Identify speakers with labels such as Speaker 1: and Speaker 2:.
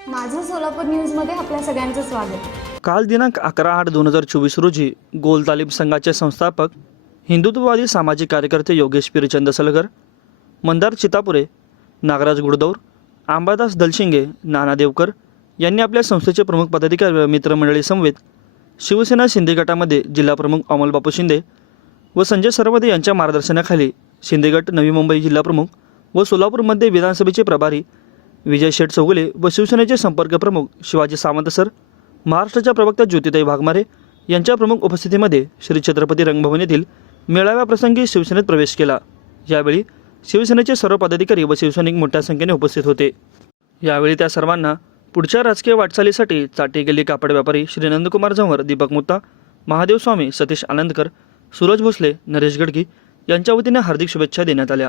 Speaker 1: सोलापूर न्यूजमध्ये आपल्या सगळ्यांचं स्वागत.
Speaker 2: काल दिनांक अकरा आठ दोन हजार चोवीस रोजी गोल तालीम संघाचे संस्थापक हिंदुत्ववादी सामाजिक कार्यकर्ते योगेश पिरचंद सलगर मंदार चितापुरे नागराज गुडदौर आंबादास दलशिंगे नाना देवकर यांनी आपल्या संस्थेचे प्रमुख पदाधिकारी व मित्रमंडळी समवेत शिवसेना शिंदे गटामध्ये जिल्हाप्रमुख अमलबापू शिंदे व संजय सरवदे यांच्या मार्गदर्शनाखाली शिंदेगट नवी मुंबई जिल्हाप्रमुख व सोलापूरमध्ये विधानसभेचे प्रभारी विजय शेठ चौगुले व शिवसेनेचे संपर्क प्रमुख शिवाजी सावंत सर महाराष्ट्राच्या प्रवक्त्या ज्योतिताई वाघमारे यांच्या प्रमुख उपस्थितीमध्ये श्री छत्रपती रंगभवन येथील मेळाव्याप्रसंगी शिवसेनेत प्रवेश केला. यावेळी शिवसेनेचे सर्व पदाधिकारी व शिवसैनिक मोठ्या संख्येने उपस्थित होते. यावेळी त्या सर्वांना पुढच्या राजकीय वाटचालीसाठी चाटी गेली कापड व्यापारी श्री नंदकुमार झंवर दीपक मुत्ता महादेव स्वामी सतीश आनंदकर सूरज भोसले नरेश गडकी यांच्या वतीने हार्दिक शुभेच्छा देण्यात आल्या.